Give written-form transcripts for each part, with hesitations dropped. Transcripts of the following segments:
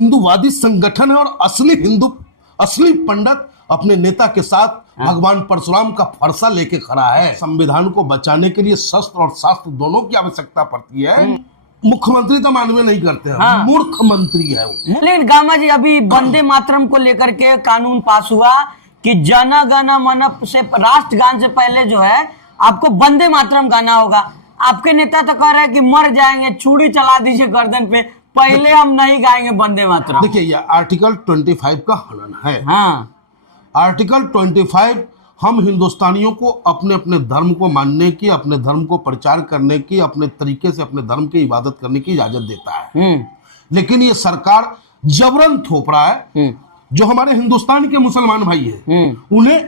हिंदूवादी संगठन है और असली पंडित अपने नेता के साथ भगवान परशुराम का फरसा लेके खड़ा है। संविधान को बचाने के लिए शस्त्र और शास्त्र दोनों की आवश्यकता पड़ती है। मुख्यमंत्री तो मानवे नहीं करते हैं, मूर्ख मंत्री है वो। लेकिन गामा जी, अभी वंदे मातरम को लेकर के कानून पास हुआ कि जन गण मन से राष्ट्रगान से पहले जो है आपको वंदे मातरम गाना होगा। आपके नेता तो कह रहे हैं कि मर जाएंगे, चूड़ी चला दीजिए गर्दन पे, पहले हम नहीं गाएंगे वंदे मातरम। देखिए, ये आर्टिकल 25 का हनन है। हाँ, आर्टिकल 25 हम हिंदुस्तानियों को अपने अपने धर्म को मानने की, अपने धर्म को प्रचार करने की, अपने तरीके से अपने धर्म की इबादत करने की इजाजत देता है। लेकिन ये सरकार जबरन थोप रहा है। जो हमारे हिंदुस्तान के मुसलमान भाई है उन्हें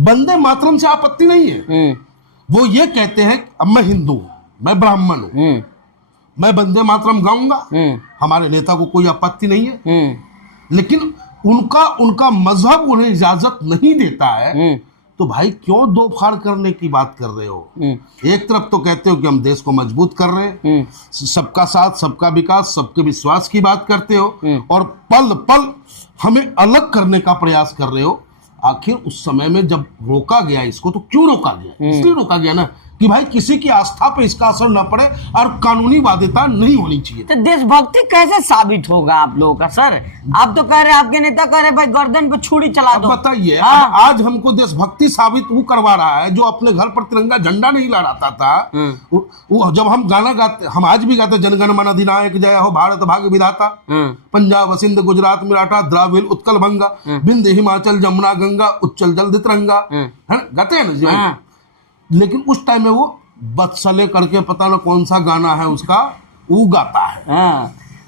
वंदे मातरम से आपत्ति नहीं है। वो ये कहते हैं अब मैं हिंदू हूं, मैं ब्राह्मण हूं, मैं वंदे मातरम गाऊंगा, हमारे नेता को कोई आपत्ति नहीं है। लेकिन उनका मजहब उन्हें इजाजत नहीं देता है, तो भाई क्यों दो फाड़ करने की बात कर रहे हो? एक तरफ तो कहते हो कि हम देश को मजबूत कर रहे हैं, सबका साथ, सबका विकास, सबके विश्वास की बात करते हो, और पल पल हमें अलग करने का प्रयास कर रहे हो। आखिर उस समय में जब रोका गया इसको, तो क्यों रोका गया? इसलिए रोका गया ना कि भाई किसी की आस्था पे इसका असर न पड़े और कानूनी बाध्यता नहीं होनी चाहिए। तो देशभक्ति कैसे साबित होगा आप लोगों का? सर, आप तो कह रहे हैं, आपके नेता कह रहे भाई गर्दन पे छुरी चला दो। बताइए, आज हमको देशभक्ति साबित वो करवा रहा है जो अपने घर पर तिरंगा झंडा नहीं लहराता था। वो जब हम गाना गाते, हम आज भी गाते, जनगण मन अधिनायक जय हो भारत भाग्य विधाता, पंजाब सिंध गुजरात मराठा द्राविड़ उत्कल बंगा, विंध्य हिमाचल जमुना गंगा उच्चल जल तिरंगा, गाते हैं ना। लेकिन उस टाइम में वो बत्सले करके पता ना कौन सा गाना है उसका, वो गाता है।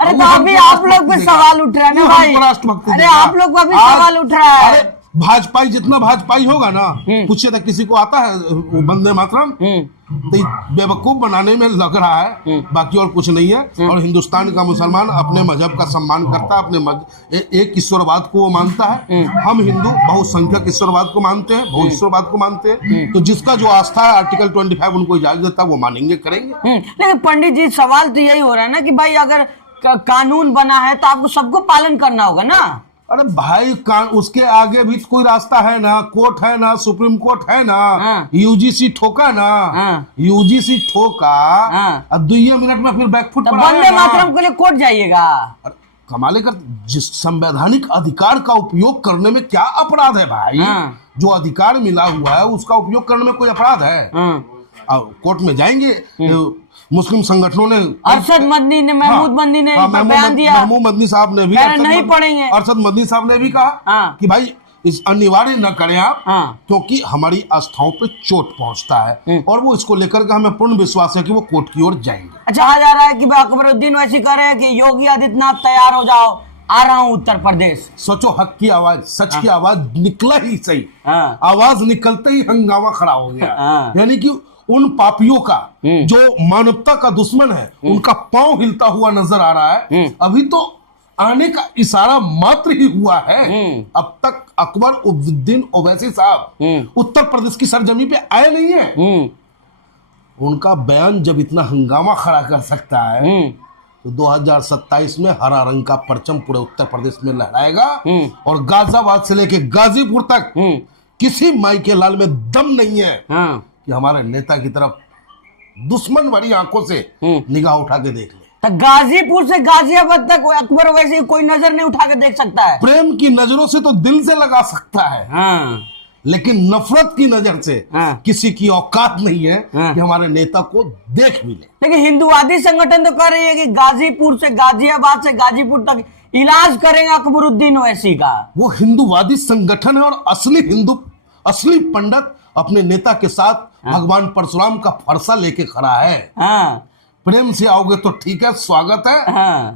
अरे तो अभी आप लोग पे सवाल उठ रहा है ना भाई, राष्ट्रभक्ति। अरे आप लोग का भी सवाल उठ रहा है। अरे भाजपाई जितना भाजपाई होगा ना, पूछिए था किसी को आता है वंदे मातरम? तो बेवकूफ बनाने में लग रहा है, बाकी और कुछ नहीं है। और हिंदुस्तान का मुसलमान अपने मजहब का सम्मान करता है, अपने एक ईश्वरवाद को वो मानता है। हम हिंदू बहुसंख्यक ईश्वरवाद को मानते हैं, बहुईश्वरवाद को मानते हैं। तो जिसका जो आस्था है आर्टिकल 25 उनको इजाजत देता है, वो मानेंगे, करेंगे। लेकिन पंडित जी, सवाल तो यही हो रहा है ना कि भाई अगर कानून बना है तो आपको सबको पालन करना होगा ना। अरे भाई, उसके आगे भी कोई रास्ता है ना, कोर्ट है ना, सुप्रीम कोर्ट है ना, यूजीसी ठोका ना, यूजीसी ठोका, अब 2 मिनट में फिर बैकफुट पर आएगा। वंदे मातरम के लिए कोर्ट जाइएगा। कमाले कर, जिस संवैधानिक अधिकार का उपयोग करने में क्या अपराध है भाई? जो अधिकार मिला हुआ है उसका उपयोग करने में कोई अपराध है? कोर्ट में जाएंगे। मुस्लिम संगठनों ने, अरशद मदनी ने, महमूद मदनी ने बयान दिया, महमूद मदनी साहब ने भी, नहीं पढ़ेंगे। अरशद मदनी साहब ने भी कहा कि भाई इस अनिवार्य न करें आप, क्योंकि हमारी आस्थाओं पे चोट पहुंचता है। और वो इसको लेकर के हमें पूर्ण विश्वास है कि वो कोर्ट की ओर जाएंगे। अच्छा, आ जा रहा है कि अकबरुद्दीन वैसी कह रहे हैं कि योगी आदित्यनाथ तैयार हो जाओ, आ रहा हूँ उत्तर प्रदेश। सोचो, हक की आवाज, सच की आवाज निकला ही सही, आवाज निकलते ही हंगामा खड़ा हो गया। यानी कि उन पापियों का जो मानवता का दुश्मन है, उनका पांव हिलता हुआ नजर आ रहा है। अभी तो आने का इशारा मात्र ही हुआ है। अब तक अकबर उद्दीन ओवैसी साहब उत्तर प्रदेश की सरजमी पे आए नहीं है। उनका बयान जब इतना हंगामा खड़ा कर सकता है, तो 2027 में हरा रंग का परचम पूरे उत्तर प्रदेश में लहराएगा। और गाजियाबाद से लेके गाजीपुर तक किसी माई के लाल में दम नहीं है कि हमारे नेता की तरफ दुश्मन भरी आंखों से निगाह उठा के देख ले। तो गाजीपुर से गाजियाबाद तक अकबर वैसे कोई नजर नहीं उठा के देख सकता है। प्रेम की नजरों से तो दिल से लगा सकता है, लेकिन नफरत की नजर से किसी की औकात नहीं है कि हमारे नेता को देख भी ले। लेकिन हिंदूवादी संगठन तो कह रही है कि गाजीपुर से गाजियाबाद से गाजीपुर तक इलाज करेंगे अकबरुद्दीन ओवैसी का। वो हिंदूवादी संगठन है और असली पंडित अपने नेता के साथ भगवान परशुराम का फरसा लेके खड़ा है। प्रेम से आओगे तो ठीक है, स्वागत है।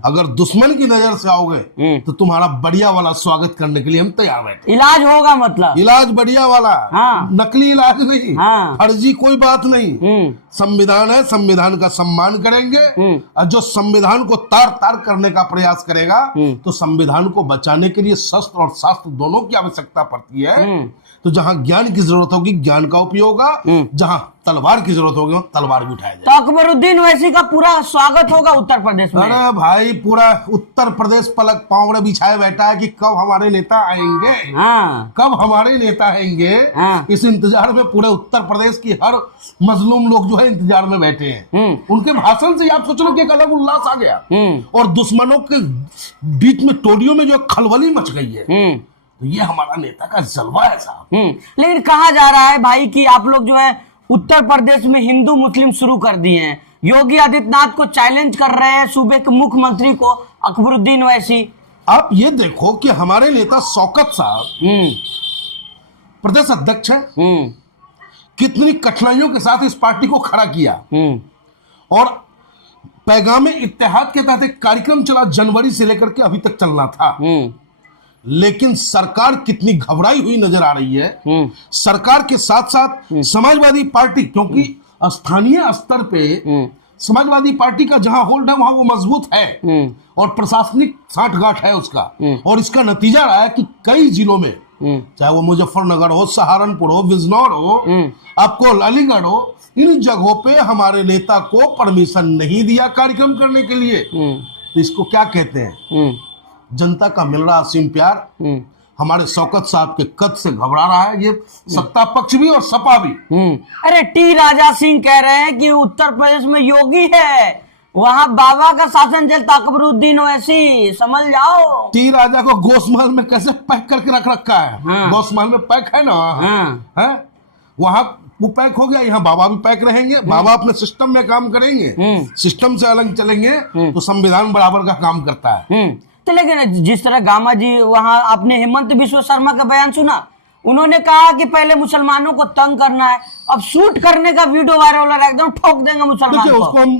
अगर दुश्मन की नजर से आओगे तो तुम्हारा बढ़िया वाला स्वागत करने के लिए हम तैयार बैठे। इलाज होगा, मतलब इलाज बढ़िया वाला, नकली इलाज नहीं, फर्जी कोई बात नहीं। संविधान है, संविधान का सम्मान करेंगे। और जो संविधान को तार तार करने का प्रयास करेगा, तो संविधान को बचाने के लिए शस्त्र और शास्त्र दोनों की आवश्यकता पड़ती है। तो जहाँ ज्ञान की जरूरत होगी ज्ञान का उपयोग होगा, जहाँ तलवार की जरूरत होगी तलवार भी उठाया जाए। तो अकबरुद्दीन ओवैसी का पूरा स्वागत होगा उत्तर प्रदेश में। अरे भाई पूरा उत्तर प्रदेश पलक पांवड़े बिछाए बैठा है कि कब हमारे नेता आएंगे, हाँ कब हमारे नेता आएंगे। हाँ। इस इंतजार में पूरे उत्तर प्रदेश की हर मजलूम लोग जो है इंतजार में बैठे हैं। उनके भाषण से आप सोच लो कि एक अलग उल्लास आ गया और दुश्मनों के बीच में टोलियों में जो खलबली मच गई है। तो ये हमारा नेता का जलवा है साहब। लेकिन कहा जा रहा है भाई कि आप लोग जो है उत्तर प्रदेश में हिंदू मुस्लिम शुरू कर दिए हैं। योगी आदित्यनाथ को चैलेंज कर रहे हैं, सूबे के मुख्यमंत्री को अकबरुद्दीन ओवैसी। आप ये देखो कि हमारे नेता शौकत साहब प्रदेश अध्यक्ष है, कितनी कठिनाइयों के साथ इस पार्टी को खड़ा किया और पैगाम इत्तेहाद के तहत एक कार्यक्रम चला, जनवरी से लेकर के अभी तक चलना था। लेकिन सरकार कितनी घबराई हुई नजर आ रही है। सरकार के साथ साथ समाजवादी पार्टी, क्योंकि स्थानीय स्तर पे समाजवादी पार्टी का जहां होल्ड है वहां वो मजबूत है और प्रशासनिक साठगांठ है उसका। और इसका नतीजा रहा है कि कई जिलों में, चाहे वो मुजफ्फरनगर हो, सहारनपुर हो, बिजनौर हो, आपको अलीगढ़ हो, इन जगहों पे हमारे नेता को परमिशन नहीं दिया कार्यक्रम करने के लिए। तो इसको क्या कहते हैं? जनता का मिल रहा असीम प्यार हमारे शौकत साहब के कद से घबरा रहा है ये सत्ता पक्ष भी और सपा भी। अरे टी राजा सिंह कह रहे हैं कि उत्तर प्रदेश में योगी है, वहां बाबा का शासन चलता, अकबरुद्दीन ओवैसी, समझ जाओ। टी राजा को गोशमहल में कैसे पैक करके रख रखा है। हाँ। गोशमहल में पैक है ना, है वहां वो पैक हो गया, यहाँ बाबा भी पैक रहेंगे। बाबा अपने सिस्टम में काम करेंगे, सिस्टम से अलग चलेंगे तो संविधान बराबर का काम करता है। तो लेकिन जिस तरह गामा जी वहां आपने हेमंत बिश्व शर्मा का बयान सुना, उन्होंने कहा कि पहले मुसलमानों को तंग करना है, अब शूट करने का वीडियो वायरल हो रहा है, एकदम ठोक देंगे मुसलमान को। उसको हम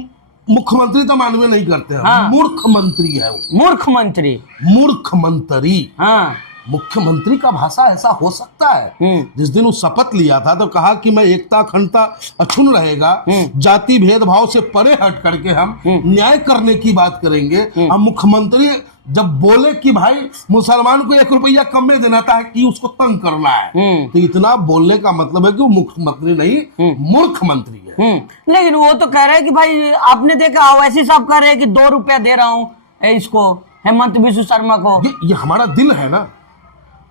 मुख्यमंत्री तो मानवे नहीं करते हैं। हाँ। मूर्ख मंत्री है वो, मूर्ख मंत्री, मूर्ख मंत्री। हाँ। मुख्यमंत्री का भाषा ऐसा हो सकता है। जिस दिन वो शपथ लिया था तो कहा कि मैं एकता अखंडता अक्षुण्ण रहेगा, जाति भेदभाव से परे हट करके हम न्याय करने की बात करेंगे। अब मुख्यमंत्री जब बोले कि भाई मुसलमान को 1 रुपया कम में देना था कि उसको तंग करना है, तो इतना बोलने का मतलब है कि वो मुख्यमंत्री नहीं, मूर्ख मंत्री है। लेकिन वो तो कह रहे हैं कि भाई आपने देखा ओवैसी साहब कह रहे हैं कि 2 रुपया दे रहा हूँ इसको, हेमंत बिश्व शर्मा को। ये हमारा दिल है ना,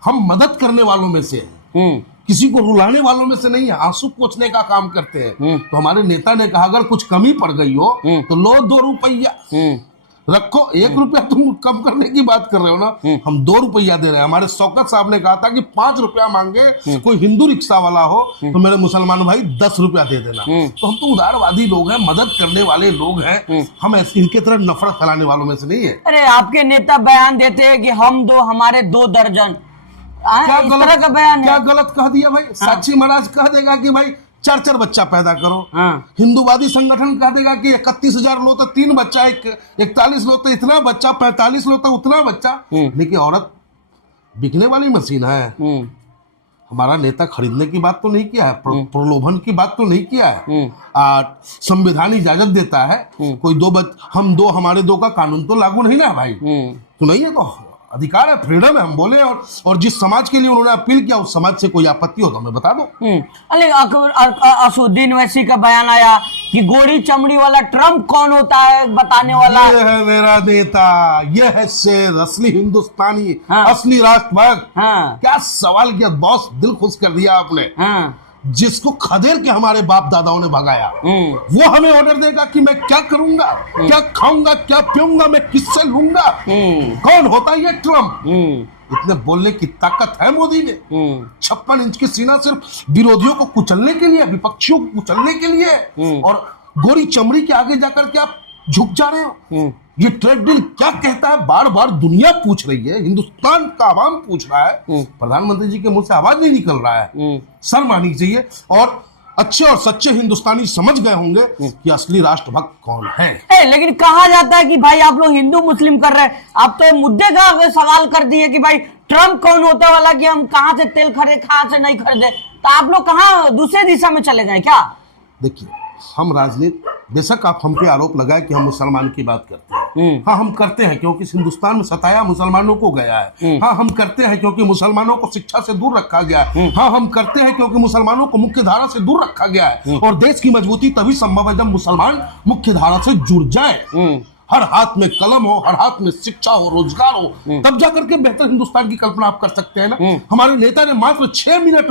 हम मदद करने वालों में से हैं, किसी को रुलाने वालों में से नहीं है, आंसू पोंछने का काम करते हैं। तो हमारे नेता ने कहा अगर कुछ कमी पड़ गई हो तो लो 2 रुपया रखो। 1 रुपया तुम कम करने की बात कर रहे हो ना, हम 2 रुपया दे रहे हैं। हमारे शौकत साहब ने कहा था कि 5 रुपया मांगे कोई हिंदू रिक्शा वाला हो तो मेरे मुसलमान भाई 10 रुपया दे देना। तो हम तो उदारवादी लोग हैं, मदद करने वाले लोग हैं, हम इनके तरह नफरत फैलाने वालों में से नहीं है। अरे आपके नेता बयान देते हैं कि हम 2 हमारे 2 दर्जन, क्या इस तरह का बयान क्या है। गलत कह दिया भाई? साक्षी महाराज कह देगा कि भाई 4 बच्चा पैदा करो। हिंदूवादी संगठन कह देगा कि 31,000 लो तो 3 बच्चा, 41 लो तो इतना बच्चा, 45 लो तो उतना बच्चा। लेकिन औरत बिकने वाली मशीन है। हमारा नेता खरीदने की बात तो नहीं किया है, प्रलोभन की बात तो नहीं किया है। संविधान इजाजत देता है कोई हम 2 हमारे 2 का कानून तो लागू नहीं ना भाई। तो नहीं है तो अधिकार है, फ्रीडम है, हम बोले। और जिस समाज के लिए उन्होंने अपील किया उस समाज से कोई आपत्ति हो तो हमें बता दो। असुद्दीन ओवैसी का बयान आया कि गोरी चमड़ी वाला ट्रम्प कौन होता है बताने वाला। ये है मेरा नेता, ये है शेर, असली हिंदुस्तानी, हाँ। असली राष्ट्रभक्त। हाँ। क्या सवाल किया बॉस, दिल खुश कर दिया आपने। हाँ। जिसको खदेड़ के हमारे बाप दादाओं ने भगाया, वो हमें ऑर्डर देगा कि मैं क्या करूंगा, क्या खाऊंगा, क्या पीऊंगा, मैं किससे लूंगा। कौन होता है ये ट्रम्प? इतने बोलने की ताकत है मोदी में। 56 इंच की सीना सिर्फ विरोधियों को कुचलने के लिए, विपक्षियों को कुचलने के लिए। और गोरी चमड़ी के आगे जाकर के आप झुक जा रहे हो। ये ट्रेड डील क्या कहता है? बार बार दुनिया पूछ रही है, हिंदुस्तान का आवाम पूछ रहा है, प्रधानमंत्री जी के मुंह से आवाज नहीं निकल रहा है। शर्म आनी चाहिए। और अच्छे और सच्चे हिंदुस्तानी समझ गए होंगे कि असली राष्ट्रभक्त कौन है। लेकिन कहा जाता है कि भाई आप लोग हिंदू मुस्लिम कर रहे हैं। आप तो मुद्दे का सवाल कर दिए कि भाई ट्रम्प कौन होता वाला, कि हम कहां से तेल खरीदे, कहां से नहीं खरीदे। तो आप लोग कहां दूसरे दिशा में चले गए क्या? देखिए, हम राजनीति, बेशक आप हम पे आरोप लगाए कि हम मुसलमान की बात करते हैं, हाँ हम करते हैं, क्योंकि हिंदुस्तान में सताया मुसलमानों को गया है। हाँ हम करते हैं क्योंकि मुसलमानों को शिक्षा से दूर रखा गया है। हाँ हम करते हैं क्योंकि मुसलमानों को मुख्य धारा से दूर रखा गया है। और देश की मजबूती तभी संभव है जब मुसलमान मुख्य धारा से जुड़ जाए, हर हाथ में कलम हो, हर हाथ में शिक्षा हो, रोजगार हो, तब जाकर के बेहतर हिंदुस्तान की कल्पना आप कर सकते हैं ना। हमारे नेता ने मात्र 6 मिनट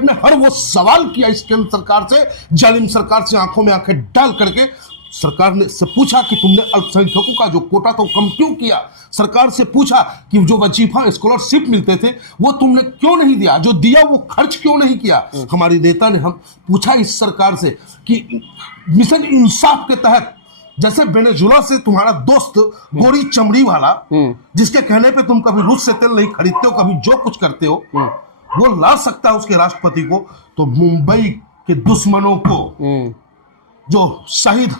में हर वो सवाल किया इस केंद्र सरकार से, जालिम सरकार से आंखों में आंखें डाल करके। सरकार ने से पूछा कि तुमने अल्पसंख्यकों का जो कोटा था वो कम क्यों किया। सरकार से पूछा कि जो वजीफा स्कॉलरशिप मिलते थे वो तुमने क्यों नहीं दिया, जो दिया वो खर्च क्यों नहीं किया। हमारी नेता ने हम पूछा इस सरकार से कि मिशन इंसाफ के तहत, जैसे वेनेजुला से तुम्हारा दोस्त गोरी चमड़ी वाला, जिसके कहने पे तुम कभी रूस से तेल नहीं खरीदते हो, कभी जो कुछ करते हो, वो ला सकता है उसके राष्ट्रपति को, तो मुंबई के दुश्मनों को, जो शहीद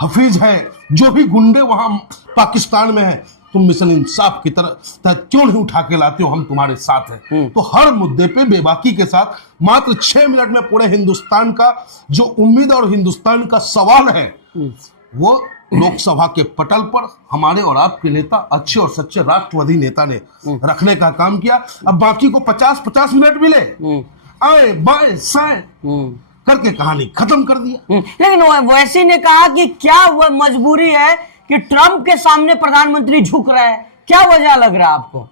हफीज है, जो भी गुंडे वहां पाकिस्तान में है, तुम मिशन इंसाफ की तरह क्यों नहीं उठा के लाते हो, हम तुम्हारे साथ हैं। तो हर मुद्दे पे बेबाकी के साथ मात्र 6 मिनट में पूरे हिंदुस्तान का जो उम्मीद और हिंदुस्तान का सवाल है वो लोकसभा के पटल पर हमारे और आपके नेता, अच्छे और सच्चे राष्ट्रवादी नेता ने रखने का काम किया। अब बाकी को 50-50 मिनट मिले, आए बाएं साए करके कहानी खत्म कर दिया। लेकिन वैसी ने कहा कि क्या वह मजबूरी है कि ट्रंप के सामने प्रधानमंत्री झुक रहा है, क्या वजह लग रहा है आपको?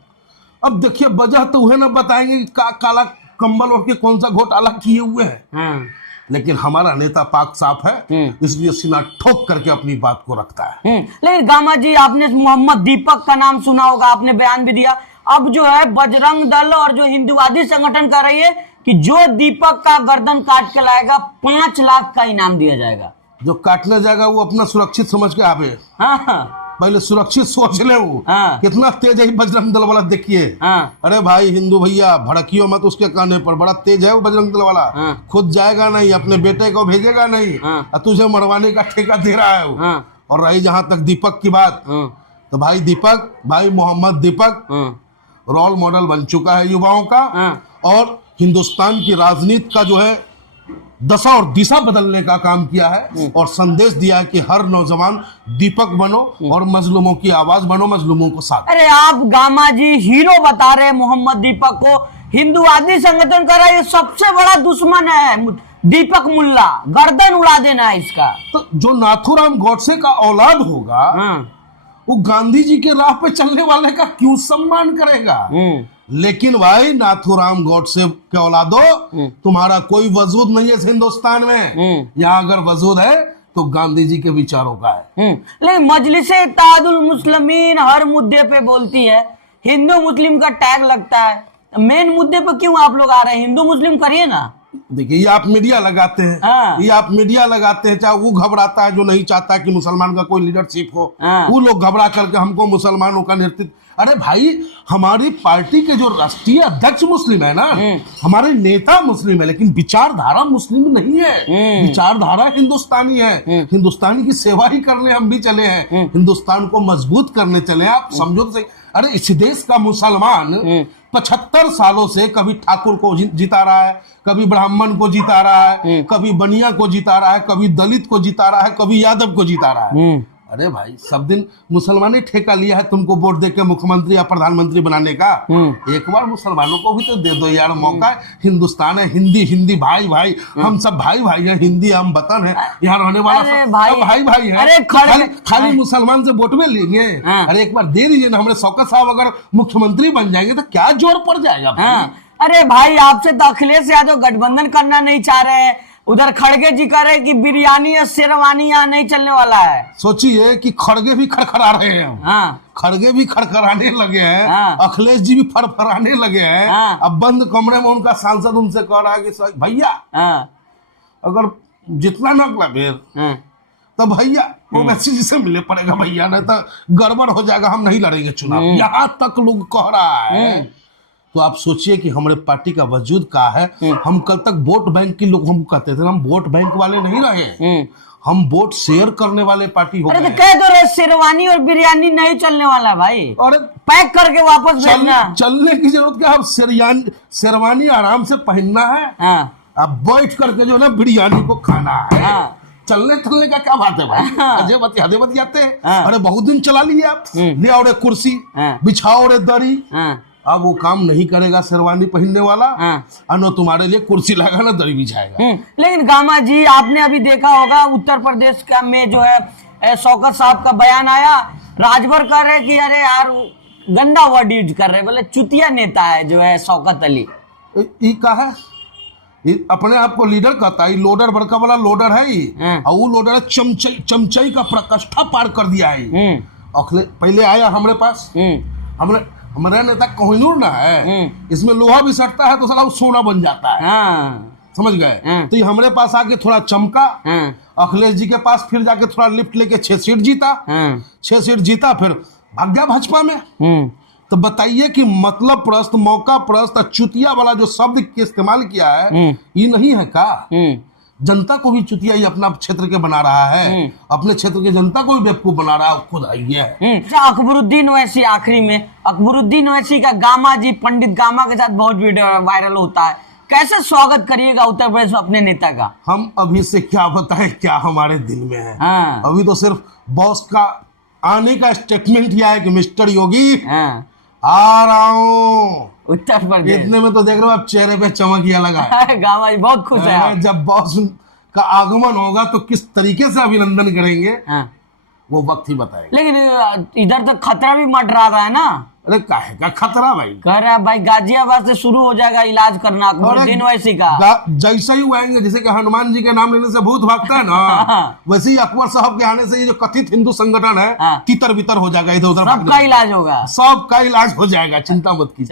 अब देखिए, वजह तो वह ना बताएंगे कि काला कंबल ओढ़ के कौन सा घोटाला किए हुए हैं, लेकिन हमारा नेता पाक साफ है, इसलिए सीना ठोक करके अपनी बात को रखता है। लेकिन गामा जी, आपने मोहम्मद दीपक का नाम सुना होगा, आपने बयान भी दिया। अब जो है बजरंग दल और जो हिंदुवादी संगठन कर रही है कि जो दीपक का गर्दन काट के लाएगा 5 लाख का इनाम दिया जाएगा। जो काटने जाएगा वो अपना सुरक्षित समझ के आवे। हाँ, पहले सुरक्षित सोच ले वो। हाँ। कितना तेज है बजरंग दल वाला, देखिए। हाँ। अरे भाई हिंदू भैया, भड़कियो मत उसके कहने पर, बड़ा तेज है वो बजरंग दल वाला। हाँ। खुद जाएगा नहीं, अपने बेटे को भेजेगा नहीं, हाँ। तुझे मरवाने का ठेका दे रहा है वो। हाँ। और रही जहां तक दीपक की बात, तो भाई दीपक, भाई मोहम्मद दीपक रोल मॉडल बन चुका है युवाओं का, और हिंदुस्तान की राजनीति का जो है दशा और दिशा बदलने का काम किया है, और संदेश दिया है कि हर नौजवान दीपक बनो और मजलूमों की आवाज बनो, मजलूमों को साथ। अरे आप गामा जी हीरो बता रहे मोहम्मद दीपक को, हिंदुवादी संगठन का ये सबसे बड़ा दुश्मन है दीपक मुल्ला, गर्दन उड़ा देना है इसका। तो जो नाथूराम गॉडसे का औलाद होगा, वो गांधी जी के राह पे चलने वाले का क्यों सम्मान करेगा। लेकिन भाई नाथूराम गॉडसे के औलादो, तुम्हारा कोई वजूद नहीं है इस हिंदुस्तान में। यहाँ अगर वजूद है तो गांधी जी के विचारों का है। लेकिन मजलिसे इत्तेहादुल मुस्लिमीन हर मुद्दे पे बोलती है, हिंदू मुस्लिम का टैग लगता है, मेन मुद्दे पे क्यों आप लोग आ रहे हैं? हिंदू मुस्लिम करिए ना। देखिए, ये आप मीडिया लगाते हैं। हाँ। ये आप मीडिया लगाते हैं, चाहे वो घबराता है जो नहीं चाहता कि मुसलमान का कोई लीडरशिप हो। हाँ। वो लोग घबरा करके हमको मुसलमानों का नेतृत्व। अरे भाई, हमारी पार्टी के जो राष्ट्रीय अध्यक्ष मुस्लिम है ना, हमारे नेता मुस्लिम है, लेकिन विचारधारा मुस्लिम नहीं है। विचारधारा हिंदुस्तानी है। हिंदुस्तान की सेवा ही करने हम भी चले हैं, हिंदुस्तान को मजबूत करने चले हैं। आप समझो तो सही। अरे इस देश का मुसलमान 75 सालों से कभी ठाकुर को जिता रहा है, कभी ब्राह्मण को जिता रहा है, कभी बनिया को जिता रहा है, कभी दलित को जिता रहा है, कभी यादव को जिता रहा है। अरे भाई, सब दिन मुसलमानी ठेका लिया है तुमको वोट देके मुख्यमंत्री या प्रधानमंत्री बनाने का। एक बार मुसलमानों को भी तो दे दो यार मौका। हिंदुस्तान है, हिंदी भाई भाई, हम सब भाई भाई हैं, हिंदी हम वतन है, यहाँ रहने वाला सब भाई भाई है। अरे खाली मुसलमान से वोट में लेंगे। अरे एक बार दे दीजिए ना, हमारे शौकत साहब अगर मुख्यमंत्री बन जाएंगे तो क्या जोर पड़ जाएगा। अरे भाई, आपसे तो अखिलेश यादव गठबंधन करना नहीं चाह रहे हैं, उधर खड़गे जी कह रहे कि बिरयानी या शेरवानी यहाँ नहीं चलने वाला है। सोचिए कि खड़गे भी खड़खड़ा रहे हैं। खड़गे भी खड़खड़ाने लगे हैं। अखिलेश जी भी फरफराने लगे हैं। अब बंद कमरे में उनका सांसद उनसे कह रहा है कि भैया अगर जितना न फिर तो भैया ओवैसी जी से मिले पड़ेगा भैया, नहीं तो गड़बड़ हो जाएगा, हम नहीं लड़ेंगे चुनाव। यहाँ तक लोग कह रहा है। तो आप सोचिए कि हमारे पार्टी का वजूद क्या है। हम कल तक वोट बैंक के लोग हमको कहते थे, हम वोट बैंक वाले नहीं रहे, हम वोट शेयर करने वाले पार्टी हो गए। अरे तो कह दो रे, शेरवानी और बिरयानी नहीं चलने वाला भाई, और पैक करके वापस भेजना। चलने की जरूरत क्या है, शेरवानी आराम से पहनना है अब बैठ करके जो है ना बिरयानी को खाना है। हाँ। चलने थलने का क्या बात है भाई? हाँ। हदे बती जाते हैं। हाँ। अरे बहुत दिन चला लिए आप, ले आओ रे कुर्सी, हाँ। बिछाओ रे दरी। हाँ, अब वो काम नहीं करेगा शेरवानी पहनने वाला, हाँ। अनो तुम्हारे लिए कुर्सी लगाएगा ना दरी बिछाएगा। लेकिन गामा जी आपने अभी देखा होगा उत्तर प्रदेश का में जो है शौकत साहब का बयान आया, राजभर कर रहे कि अरे यार गंदा वर्ड यूज कर रहे, बोले चुतिया नेता है जो है शौकत अली। ई का है, ये अपने आप को लीडर कहता है, लोडर बड़का वाला लोडर है ये। हाँ। और वो लोडर है चमचई का प्रकष्ठा पार कर दिया है। पहले आया हमरे पास, हमारे नेता कोहिनूर ना है, इसमें लोहा भी सटता है तो साला वो सोना बन जाता है। हाँ। समझ गए? हाँ। तो ये हमारे पास आके थोड़ा चमका, हाँ। अखिलेश जी के पास फिर जाके थोड़ा लिफ्ट लेके 6 सीट जीता। हाँ। 6 सीट जीता, फिर भाग गया भाजपा में। तो बताइए कि मतलब प्रस्त, मौका प्रस्त, चुतिया वाला जो शब्द के इस्तेमाल किया है, ये नहीं है का? जनता को भी चुतिया ही अपना क्षेत्र के बना रहा है, अपने क्षेत्र के जनता को भी बेवकूफ बना रहा है, खुद आइए है। अच्छा, अकबरुद्दीन ओवैसी, आखिरी में अकबरुद्दीन ओवैसी का गामा जी, पंडित गामा के साथ बहुत वीडियो वायरल होता है, कैसे स्वागत करिएगा उत्तर प्रदेश में अपने नेता का? हम अभी से क्या बताएं क्या हमारे दिल में है। हाँ। अभी तो सिर्फ बॉस का आने का स्टेटमेंट ही आया कि मिस्टर योगी हाँ। आ रहा हूँ उत्तर प्रदेश। इतने में तो देख रहे हो आप चेहरे पे चमकिया लगा है। गामा जी बहुत खुश है आप। जब बॉस का आगमन होगा तो किस तरीके से अभिनंदन करेंगे, हाँ। वो वक्त ही बताएगा। लेकिन इधर तो खतरा भी मंडरा रहा है ना। अरे काहे का खतरा भाई? कह रहा है भाई गाजियाबाद से शुरू हो जाएगा इलाज करना अकबरुद्दीन ओवैसी का। जैसे ही वो आएंगे, जैसे कि हनुमान जी के नाम लेने से भूत भागता है ना, वैसे ही अकबर साहब के आने से ये जो कथित हिंदू संगठन है, हाँ। तितर बितर हो जाएगा, इधर उधर सबका इलाज होगा। सबका इलाज हो जाएगा, चिंता मत कीजिए।